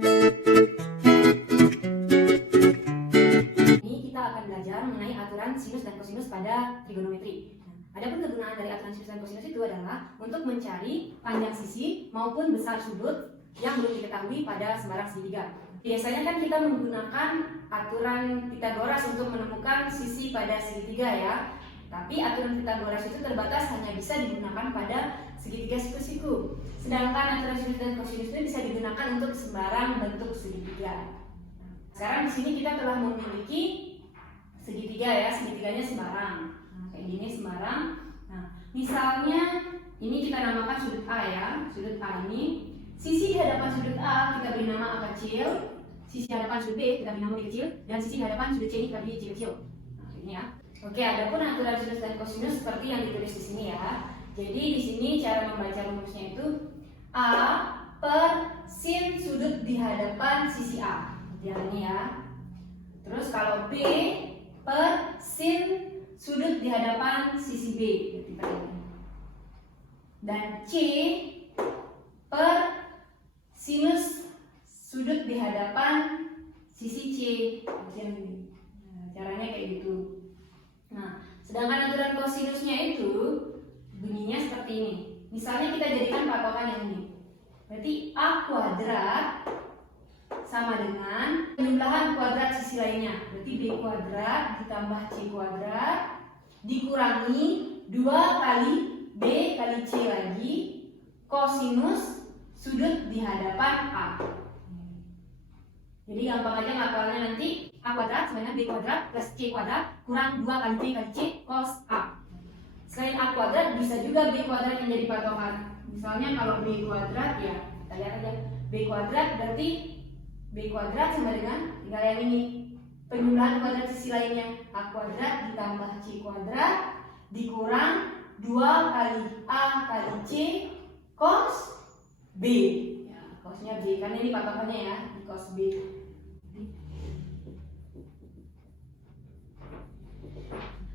Ini kita akan belajar mengenai aturan sinus dan kosinus pada trigonometri. Adapun kegunaan dari aturan sinus dan kosinus itu adalah untuk mencari panjang sisi maupun besar sudut yang belum diketahui pada sembarang segitiga. Biasanya kan kita menggunakan aturan Pythagoras untuk menemukan sisi pada segitiga ya. Tapi aturan Pythagoras itu terbatas hanya bisa digunakan pada segitiga siku-siku. Sedangkan aturan sinus dan kosinus itu bisa digunakan untuk sembarang bentuk segitiga. Sekarang di sini kita telah memiliki segitiga ya, segitiganya sembarang. Nah, kayak gini sembarang. Nah, misalnya ini kita namakan sudut A ya, sudut A ini. Sisi di hadapan sudut A kita beri nama A kecil, sisi hadapan sudut B kita beri nama B kecil, dan sisi hadapan sudut C ini kita beri C kecil. Nah, ini ya. Oke, adapun aturan sinus dan kosinus seperti yang ditulis di sini ya. Jadi di sini cara membaca rumusnya itu A per sin sudut di hadapan sisi A. Yang ini ya. Terus kalau B per sin sudut di hadapan sisi B. Dan C per sinus sudut di hadapan sisi C. Nah, caranya kayak gitu. Nah, sedangkan aturan kosinusnya itu bunyinya seperti ini. Misalnya kita jadikan patokan yang ini. Berarti A kuadrat sama dengan penjumlahan kuadrat sisi lainnya. Berarti B kuadrat ditambah C kuadrat dikurangi 2 kali B kali C lagi kosinus sudut di hadapan A. Jadi gampang aja ngapalnya nanti A kuadrat sama dengan B kuadrat plus C kuadrat kurang 2 kali B kali C cos A. Selain A kuadrat bisa juga B kuadrat yang jadi patokan. Misalnya kalau B kuadrat ya kita lihat aja B kuadrat berarti B kuadrat sama dengan tinggal yang ini penjumlahan kuadrat sisi lainnya A kuadrat ditambah C kuadrat dikurang 2 kali A kali C cos B ya, cosnya B karena ini patokannya ya di cos B.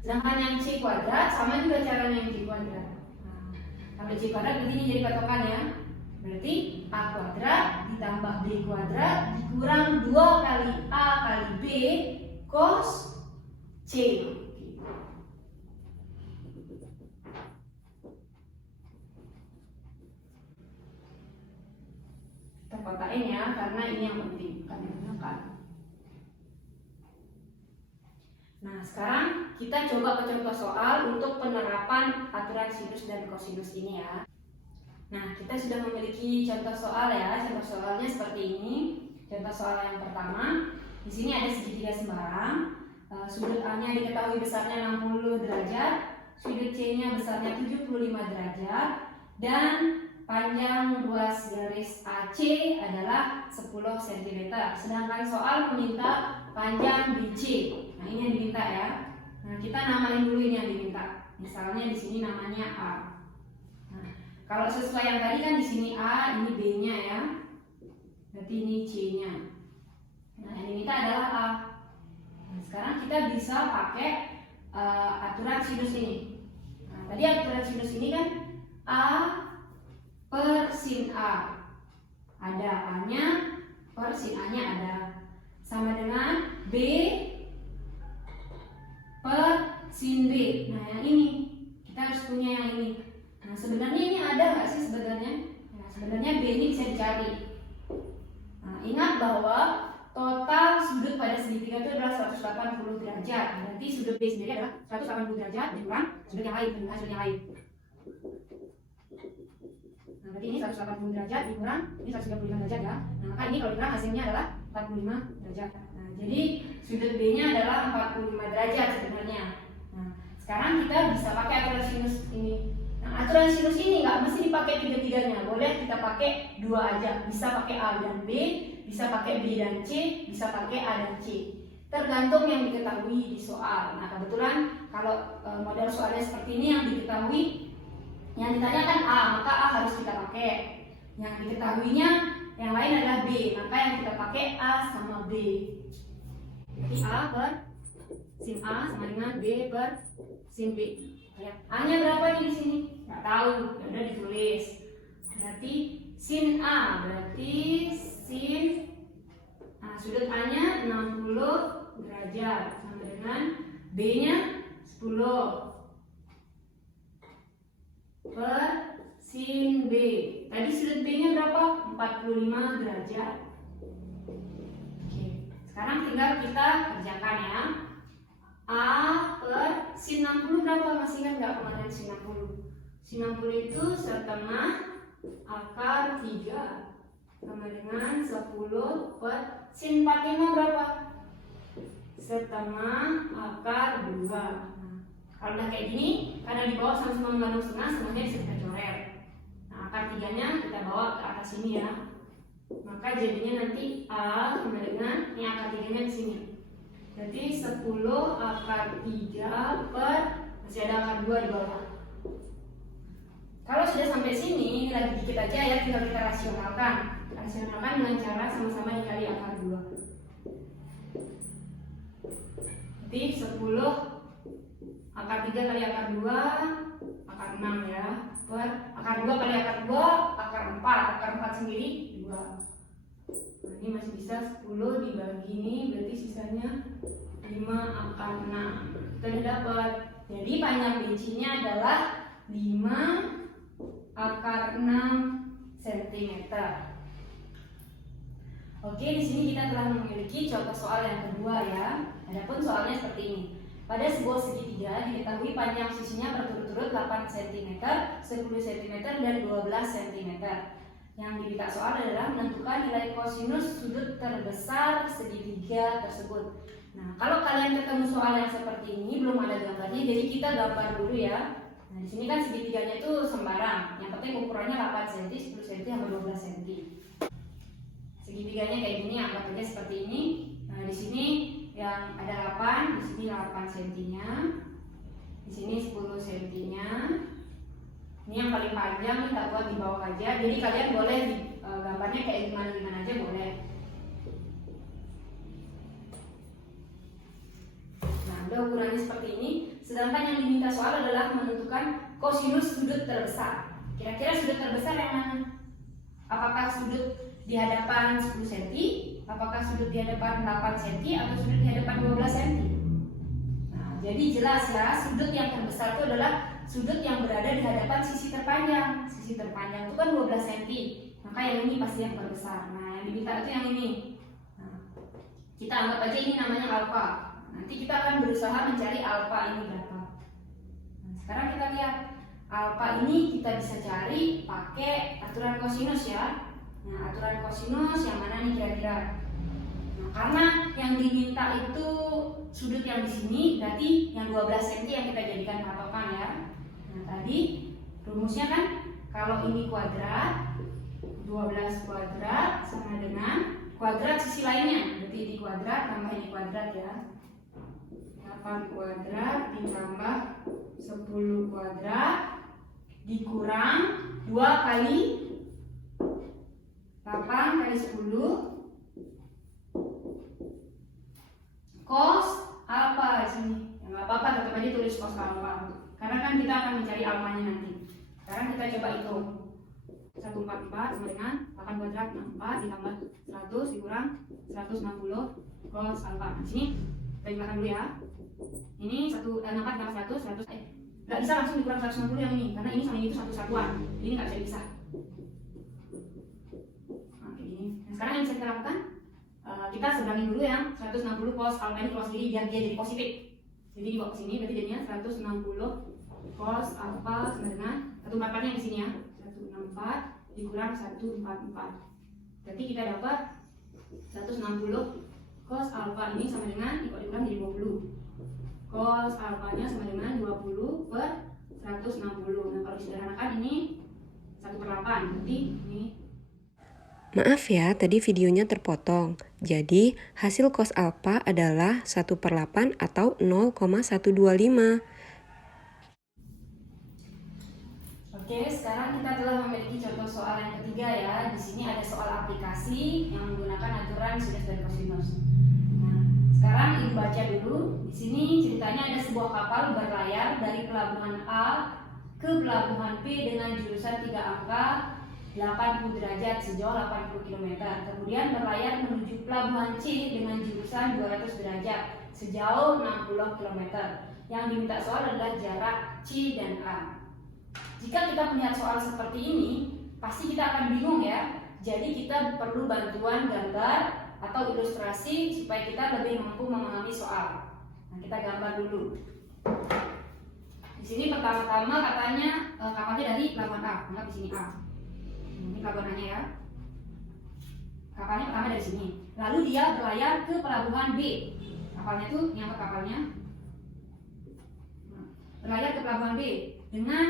Sedangkan yang C kuadrat sama juga caranya yang C kuadrat. Nah, kalau C kuadrat berarti ini jadi patokan ya. Berarti A kuadrat ditambah B kuadrat dikurang 2 kali A kali B cos C. Kita kotain ya karena ini yang penting bukan digunakan. Nah, sekarang kita coba ke contoh soal untuk penerapan aturan sinus dan kosinus ini ya. Nah, kita sudah memiliki contoh soal ya. Contoh soalnya seperti ini. Contoh soal yang pertama, di sini ada segitiga sembarang. Sudut A-nya diketahui besarnya 60 derajat, sudut C-nya besarnya 75 derajat, dan panjang ruas garis AC adalah 10 cm. Sedangkan soal meminta panjang BC. Nah, ini yang diminta ya. Nah, kita namain dulu ini yang diminta. Misalnya di sini namanya A. Nah, kalau sesuai yang tadi kan di sini A, ini B-nya ya. Berarti ini C-nya. Nah, yang diminta adalah A. Nah, sekarang kita bisa pakai aturan sinus ini. Nah, tadi aturan sinus ini kan A per sin A. Ada A-nya per sin A-nya ada. Sama dengan B per sin B. Nah, yang ini kita harus punya yang ini. Nah, sebenarnya ini ada nggak sih sebenarnya? Nah, sebenarnya B ini bisa dicari. Nah, ingat bahwa total sudut pada segitiga itu adalah 180 derajat. Berarti sudut B sendiri adalah 180 derajat dikurang sudut yang lain, sudut yang lain. Nah, berarti ini 180 derajat dikurang ini 135 derajat ya. Nah, maka ini kalau dikurang hasilnya adalah 45 derajat. Nah, jadi sudut B-nya adalah 45 derajat sebenarnya. Nah, sekarang kita bisa pakai aturan sinus ini. Nah, aturan sinus ini nggak mesti dipakai tiga-tiganya. Boleh kita pakai dua aja. Bisa pakai A dan B, bisa pakai B dan C, bisa pakai A dan C. Tergantung yang diketahui di soal. Nah, kebetulan kalau model soalnya seperti ini yang diketahui, yang ditanyakan A, maka A harus kita pakai. Yang diketahuinya yang lain adalah B, maka yang kita pakai A sama B. Jadi A per sin A sama dengan B per sin B. Ya. A-nya berapa nih di sini? Nggak tahu, ya udah ditulis. Berarti sin A berarti sin derajat sama dengan B-nya 10 per sin B. Tadi sudut B-nya berapa? 45 derajat. Oke, sekarang tinggal kita kerjakan ya. A per sin 60 berapa? Masih ingat nggak kemarin sin 60? Sin 60 itu setengah akar 3 sama dengan 10 per sin 45 berapa? Setengah akar 2. Nah, kalau udah kayak gini, karena di bawah sama-sama mengandung setengah, semuanya bisa kita coret. Nah, akar 3-nya kita bawa ke atas sini ya. Maka jadinya nanti A sama dengan, ini akar 3-nya di sini. Jadi 10 akar 3 per, masih ada akar 2 di bawah. Kalau sudah sampai sini, ini lagi dikit aja ya, tinggal kita rasionalkan. Rasionalkan dengan cara sama-sama dikali akar 2. Jadi 10 akar 3 kali akar 2, akar 6 ya. Per akar 2 kali akar 2, akar 4. Akar 4 sendiri 2. Nah, ini masih bisa 10 dibagi ini, berarti sisanya 5 akar 6. Kita udah dapat. Jadi panjang bincinya adalah 5 akar 6 cm. Oke, di sini kita telah memiliki contoh soal yang kedua ya. Adapun soalnya seperti ini. Pada sebuah segitiga diketahui panjang sisinya berturut-turut 8 cm, 10 cm, dan 12 cm. Yang diminta soal adalah menentukan nilai kosinus sudut terbesar segitiga tersebut. Nah, kalau kalian ketemu soal yang seperti ini belum ada gambarnya, jadi kita gambar dulu ya. Nah, di sini kan segitiganya itu sembarang. Yang penting ukurannya 8 cm, 10 cm, sama 12 cm. Segitiganya kayak gini, anggap aja seperti ini. Nah, di sini yang ada 8, di sini 8 cm-nya. Di sini 10 cm-nya. Ini yang paling panjang, kita buat di bawah aja. Jadi kalian boleh gambarnya kayak gimana aja boleh. Nah, udah ukurannya seperti ini. Sedangkan yang diminta soal adalah menentukan kosinus sudut terbesar. Kira-kira sudut terbesar yang mana? Apakah sudut di hadapan 10 cm? Apakah sudut di hadapan 8 cm? Atau sudut di hadapan 12 cm? Nah, jadi jelas ya, sudut yang terbesar itu adalah sudut yang berada di hadapan sisi terpanjang. Sisi terpanjang itu kan 12 cm. Maka yang ini pasti yang terbesar. Nah, yang diminta itu yang ini. Nah, kita anggap aja ini namanya alfa. Nanti kita akan berusaha mencari alfa ini berapa. Nah, sekarang kita lihat alfa ini kita bisa cari pakai aturan kosinus ya. Nah, aturan kosinus yang mana nih kira-kira? Nah, karena yang diminta itu sudut yang di sini, berarti yang 12 cm yang kita jadikan patokan ya. Nah, tadi rumusnya kan kalau ini kuadrat, 12 kuadrat sama dengan kuadrat sisi lainnya. Berarti ini kuadrat tambah ini kuadrat ya. 8 kuadrat ditambah 10 kuadrat dikurang 2 kali 8 kali 10 cos alfa di sini. Ya nggak apa-apa, tetap aja tulis cos alfa. Karena kan kita akan mencari alfanya nanti. Sekarang kita coba hitung. 144 sama dengan 8 kuadrat 64 ditambah 100 dikurang 160 cos alfa. Nah, sini kita jumlahkan dulu ya. Ini 64 ditambah 100 nggak bisa langsung dikurang 160 yang ini, karena ini sama ini itu satu satuan. Jadi ini nggak bisa dipisah. Nah, kayak gini. Nah, sekarang yang bisa kita lakukan, kita seberangin dulu yang 160 cos alfa ini keluar sendiri biar dia jadi positif. Jadi dibawa ke sini, berarti jadinya 160 cos alfa sama dengan 144 yang di sini ya. 164 dikurang 144. Berarti kita dapat 160 cos alfa ini sama dengan dikurang jadi 20. Cos alfanya sama dengan 20 per 160. Nah, kalau disederhanakan ini 1/8. Berarti ini. Maaf ya, tadi videonya terpotong. Jadi, hasil cos alfa adalah 1/8 atau 0,125. Oke, sekarang kita telah memiliki contoh soal yang ketiga ya. Di sini ada soal aplikasi yang menggunakan aturan sinus dan kosinus. Nah, sekarang ibu baca dulu. Di sini ceritanya ada sebuah kapal berlayar dari pelabuhan A ke pelabuhan B dengan jurusan 3 angka 80 derajat sejauh 80 km. Kemudian berlayar menuju pelabuhan C dengan jurusan 200 derajat sejauh 60 km. Yang diminta soal adalah jarak C dan A. Jika kita melihat soal seperti ini, pasti kita akan bingung ya. Jadi kita perlu bantuan gambar atau ilustrasi supaya kita lebih mampu memahami soal. Nah, kita gambar dulu. Di sini pertama-tama katanya kapalnya dari pelabuhan A, anggap di sini A. Ini pelabuhannya ya. Kapalnya pertama dari sini. Lalu dia berlayar ke pelabuhan B. Kapalnya tuh, ini angka kapalnya. Berlayar ke pelabuhan B dengan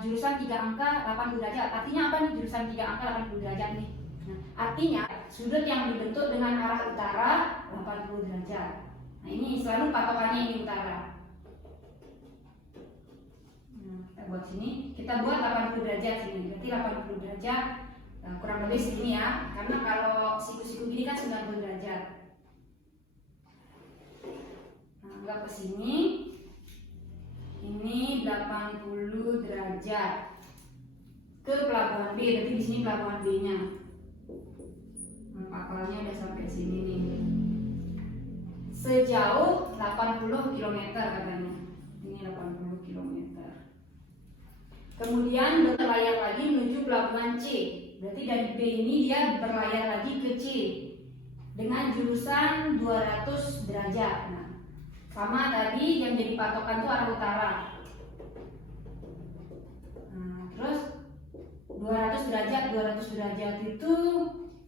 jurusan 3 angka 80 derajat. Artinya apa nih jurusan 3 angka 80 derajat nih? Nah, artinya sudut yang dibentuk dengan arah utara 80 derajat. Nah, ini selalu patokannya ini utara. Nah, kita buat sini, kita buat 80 derajat sini. Berarti 80 derajat kurang lebih segini ya. Karena kalau siku-siku gini kan 90 derajat. Nah, anggap ke sini. Ini 80 derajat ke pelabuhan B, berarti di sini pelabuhan B-nya. Nah, kapalnya udah sampai sini nih. Sejauh 80 km katanya. Ini 80 km. Kemudian berlayar lagi menuju pelabuhan C. Berarti dari B ini dia berlayar lagi ke C dengan jurusan 200 derajat. Nah, sama tadi yang jadi patokan itu arah utara. Nah, terus 200 derajat itu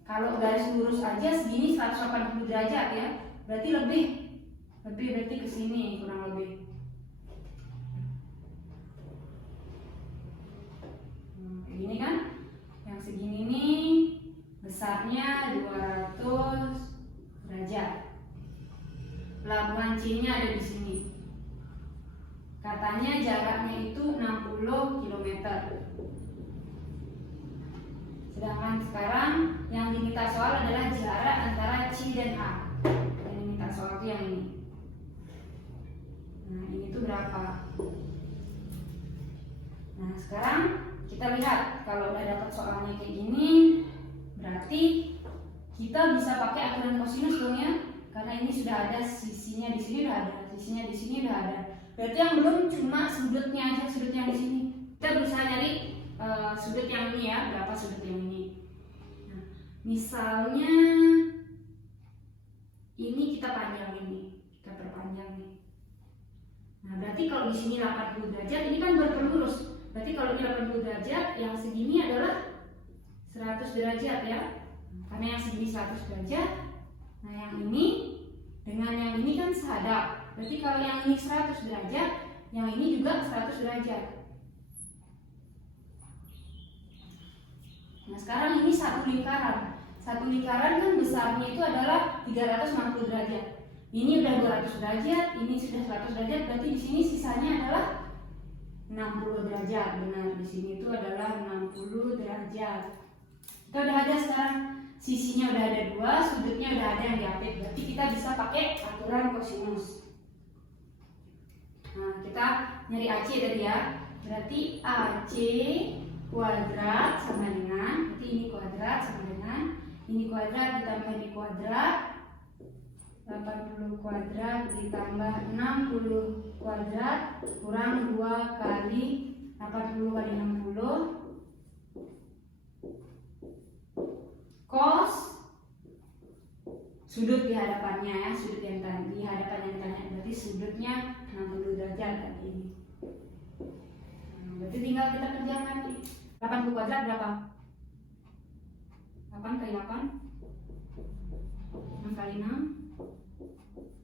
kalau garis lurus aja segini 180 derajat ya. Berarti lebih berarti ke sini kurang lebih. Kayak gini kan? Yang segini nih besarnya 200 derajat. Pelabuhan C-nya ada di sini. Katanya jaraknya itu 60 km. Sedangkan sekarang yang diminta soal adalah jarak antara C dan A. Yang diminta soal itu yang ini. Nah, ini tuh berapa? Nah, sekarang kita lihat kalau udah dapat soalnya kayak gini, berarti kita bisa pakai aturan kosinus dong ya. Karena ini sudah ada sisinya di sini udah ada, sisinya di sini udah ada. Berarti yang belum cuma sudutnya aja, sudut yang di sini. Kita berusaha nyari sudut yang ini ya, berapa sudut yang ini. Nah, misalnya ini kita panjangin nih, kita perpanjang nih. Nah, berarti kalau di sini 80 derajat, ini kan berpelurus. Berarti kalau ini 80 derajat, yang segini adalah 100 derajat ya. Karena yang segini 100 derajat. Nah, yang ini dengan yang ini kan sehadap. Berarti kalau yang ini 100 derajat, yang ini juga 100 derajat. Nah, sekarang ini satu lingkaran. Satu lingkaran kan besarnya itu adalah 360 derajat. Ini udah 200 derajat, ini sudah 100 derajat, berarti di sini sisanya adalah 60 derajat. Benar, di sini itu adalah 60 derajat. Kita udah ada sekarang. Sisinya udah ada 2, sudutnya udah ada yang diapit. Berarti kita bisa pakai aturan kosinus. Nah, kita nyari AC tadi ya. Berarti AC kuadrat sama dengan, berarti ini kuadrat sama dengan ini kuadrat ditambah ini kuadrat, 80 kuadrat ditambah 60 kuadrat kurang 2 kali 80 kali 60 cos sudut di hadapannya ya, sudut yang tadi di hadapan yang ditanya, berarti sudutnya 60 derajat tadi ini. Berarti tinggal kita kerjakan nih. 80 kuadrat berapa? 8 kali 8 6 kali 6.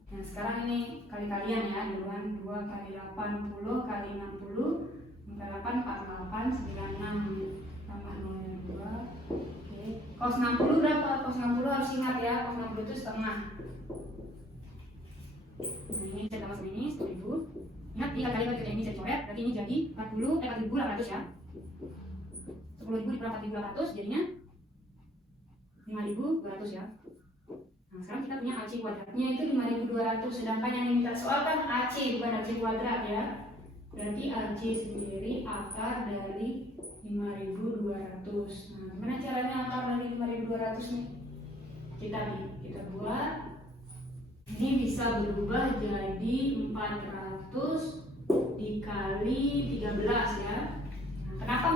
Nah, sekarang ini kali-kalian ya, duluan 2 kali 80 kali 60 kali 8 48 96 tambah 0 2. Cos 60 berapa? Cos 60 harus ingat ya, cos 60 itu setengah. Nah, ini saya tambah segini 10.000. Ingat 3 kali bagi ini saya coret, berarti ini jadi 4.800 ya. 10.000 dikurang 4.800 jadinya 5.200 ya. Nah, sekarang kita punya AC kuadratnya itu 5.200, sedangkan yang diminta soal kan AC bukan AC kuadrat ya. Berarti AC sendiri akar dari 5.200. Nah, gimana caranya akar dari 5.200 nih? Kita buat Ini bisa berubah jadi 400 dikali 13 ya. Kenapa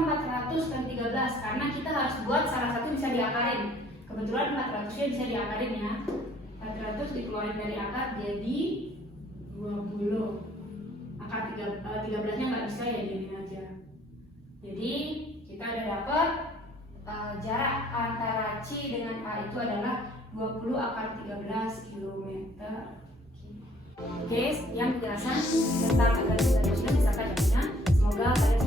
400 kali 13? Karena kita harus buat salah satu bisa diakarin. Kebetulan 400 nya bisa diakarin ya. 400 dikeluarin dari akar jadi 20. Akar 13 nya nggak bisa ya, jadi aja. Jadi kita udah dapat jarak antara C dengan A itu adalah 20 akar 13 km. Oke, sekian penjelasan tentang algoritma dan kosinus beserta jawabannya. Semoga kalian